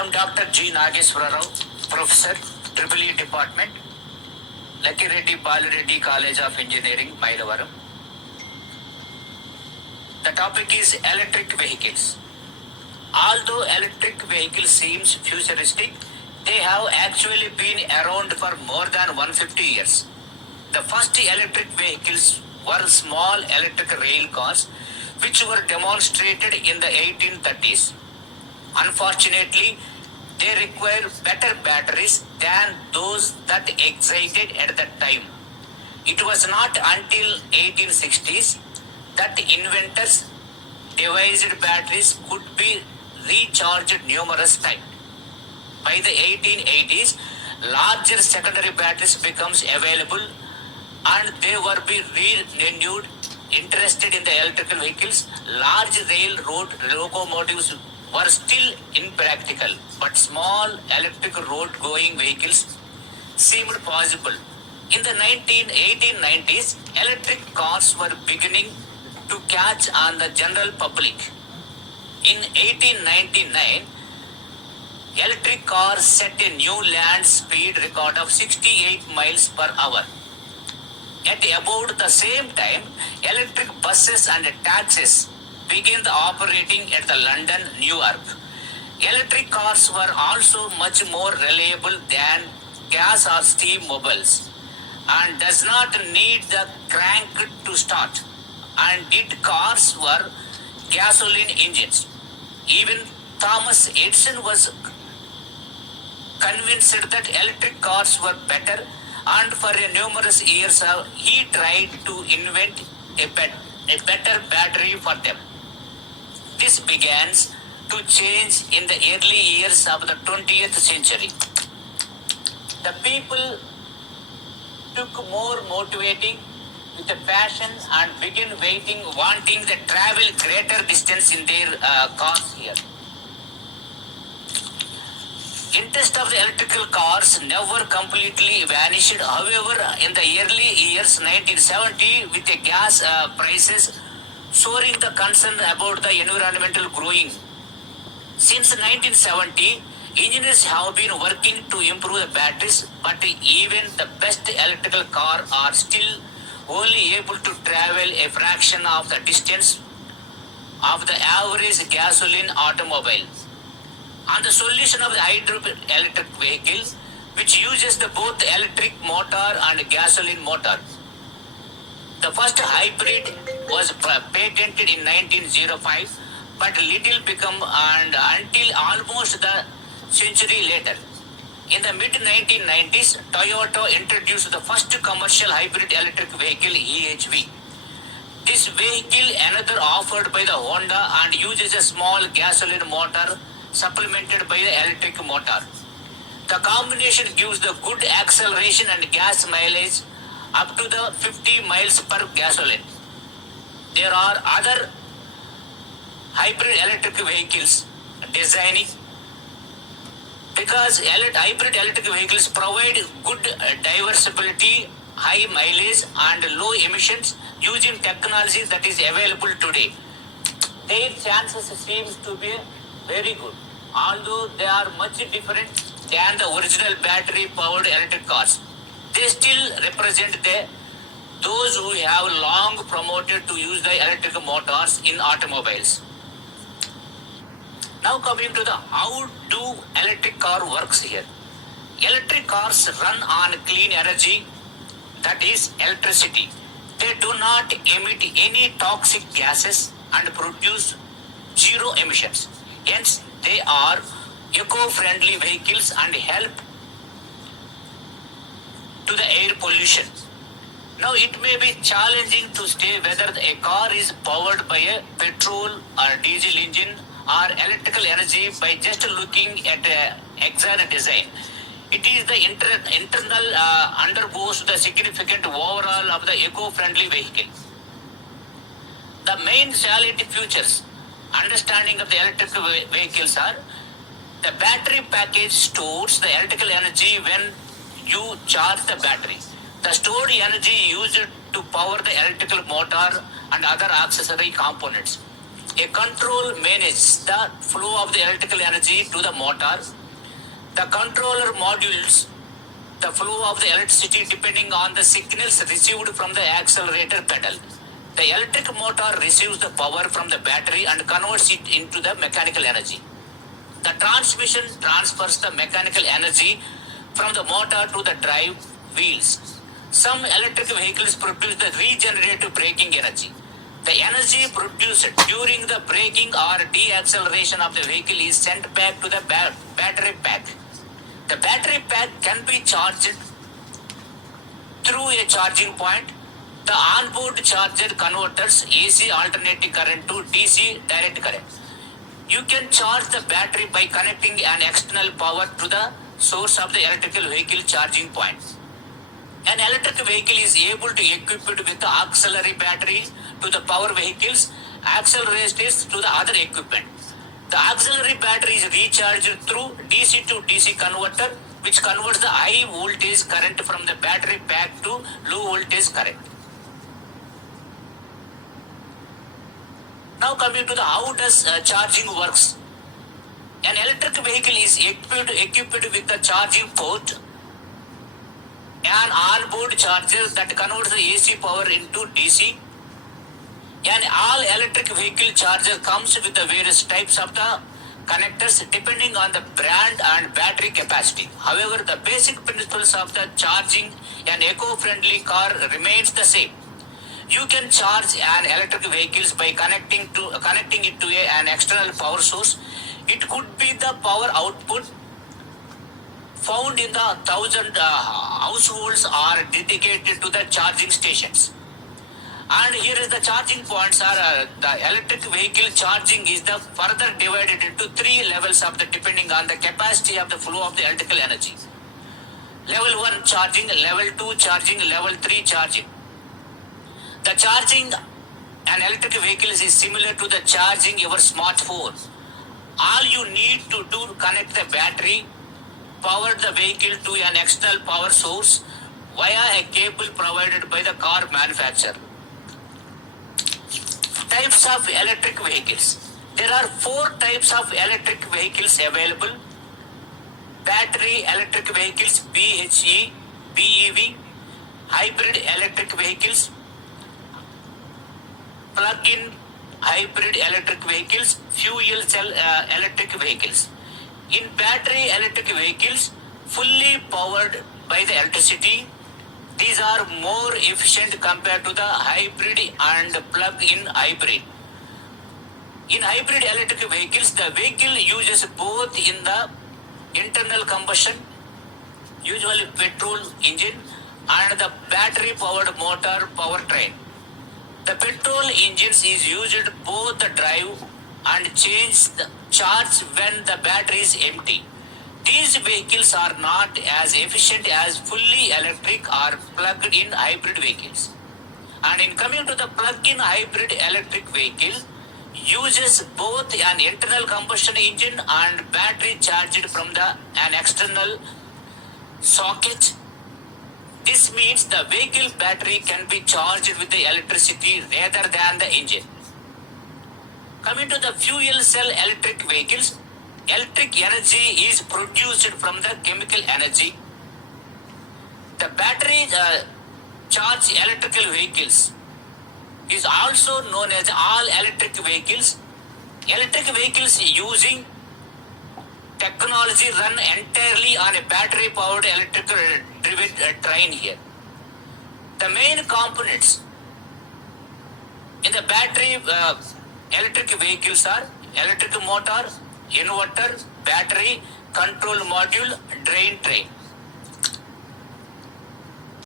am Dr. G. Nageswara Rao, Professor, EEE Department, Lucky Reddy Balareddy College of Engineering, Mayilavaram. The topic is electric vehicles. Although electric vehicles seems futuristic, they have actually been around for more than 150 years. The first electric vehicles were small electric rail cars, which were demonstrated in the 1830s. Unfortunately, they require better batteries than those that existed at that time. It was not until 1860s that inventors devised batteries could be recharged numerous times. By the 1880s, larger secondary batteries becomes available and they were be renewed. Interested in the electrical vehicles, large railroad locomotives were still impractical, but small electric road-going vehicles seemed possible. In the 1890s, electric cars were beginning to catch on the general public. In 1899, electric cars set a new land speed record of 68 miles per hour. At about the same time, electric buses and taxis began operating at the London, Newark. Electric cars were also much more reliable than gas or steam mobiles and does not need the crank to start. And its cars were gasoline engines. Even Thomas Edison was convinced that electric cars were better, and for numerous years he tried to invent a better battery for them. This began to change in the early years of the 20th century. The people took more motivating with the passion and began wanting to travel greater distance in their cars here. Interest of the electrical cars never completely vanished. However, in the early years 1970, with the gas prices soaring, the concern about the environmental growing. Since 1970, engineers have been working to improve the batteries, but even the best electrical car are still only able to travel a fraction of the distance of the average gasoline automobile. And the solution of the hydroelectric vehicles, which uses the both electric motor and gasoline motor. The first hybrid was patented in 1905, but little become and until almost the century later. In the mid-1990s, Toyota introduced the first commercial hybrid electric vehicle, EHV. This vehicle, another offered by the Honda, and uses a small gasoline motor supplemented by the electric motor. The combination gives the good acceleration and gas mileage up to the 50 miles per gasoline. There are other hybrid electric vehicles designing because hybrid electric vehicles provide good diversibility, high mileage and low emissions using technology that is available today. Their chances seem to be very good, although they are much different than the original battery-powered electric cars. They still represent those who have long promoted to use the electric motors in automobiles. Now coming to the how do electric car works here. Electric cars run on clean energy, that is electricity. They do not emit any toxic gases and produce zero emissions. Hence, they are eco-friendly vehicles and help to the air pollution. Now, it may be challenging to say whether a car is powered by a petrol or diesel engine or electrical energy by just looking at the exact design. It is the internal undergoes the significant overall of the eco-friendly vehicle. The main salient features understanding of the electric vehicles are the battery package stores the electrical energy when you charge the battery. The stored energy used to power the electrical motor and other accessory components. A control manages the flow of the electrical energy to the motor. The controller modules the flow of the electricity depending on the signals received from the accelerator pedal. The electric motor receives the power from the battery and converts it into the mechanical energy. The transmission transfers the mechanical energy from the motor to the drive wheels. Some electric vehicles produce the regenerative braking energy. The energy produced during the braking or deacceleration of the vehicle is sent back to the battery pack. The battery pack can be charged through a charging point. The onboard charger converts AC alternating current to DC direct current. You can charge the battery by connecting an external power to the source of the electrical vehicle charging point. An electric vehicle is able to equip it with the auxiliary battery to the power vehicles, accelerators to the other equipment. The auxiliary battery is recharged through DC to DC converter, which converts the high voltage current from the battery pack to low voltage current. Now coming to the how does charging works. An electric vehicle is equipped with the charging port, an onboard charger that converts the AC power into DC. An all electric vehicle charger comes with the various types of the connectors depending on the brand and battery capacity. However, the basic principles of the charging an eco-friendly car remains the same. You can charge an electric vehicle by connecting it to an external power source. It could be the power output found in the thousand households are dedicated to the charging stations. And here is the charging points are the electric vehicle charging is the further divided into three levels of the depending on the capacity of the flow of the electrical energy. Level 1 charging, level 2 charging, level 3 charging. The charging an electric vehicle is similar to the charging your smartphone. All you need to do connect the battery, power the vehicle to an external power source via a cable provided by the car manufacturer. Types of electric vehicles. There are 4 types of electric vehicles available. Battery electric vehicles BEV, hybrid electric vehicles, plug-in hybrid electric vehicles, fuel cell electric vehicles. In battery electric vehicles, fully powered by the electricity, these are more efficient compared to the hybrid and plug-in hybrid. In hybrid electric vehicles, the vehicle uses both in the internal combustion, usually petrol engine, and the battery-powered motor powertrain. The petrol engines is used both the drive and charge when the battery is empty. These vehicles are not as efficient as fully electric or plug-in hybrid vehicles. And in coming to the plug-in hybrid electric vehicle, uses both an internal combustion engine and battery charged from an external socket. This means the vehicle battery can be charged with the electricity rather than the engine. Coming to the fuel cell electric vehicles, electric energy is produced from the chemical energy. The battery charged electrical vehicles is also known as all electric vehicles. Electric vehicles using technology run entirely on a battery powered electrical driven train here. The main components in the battery electric vehicles are electric motor, inverter, battery, control module, drain train.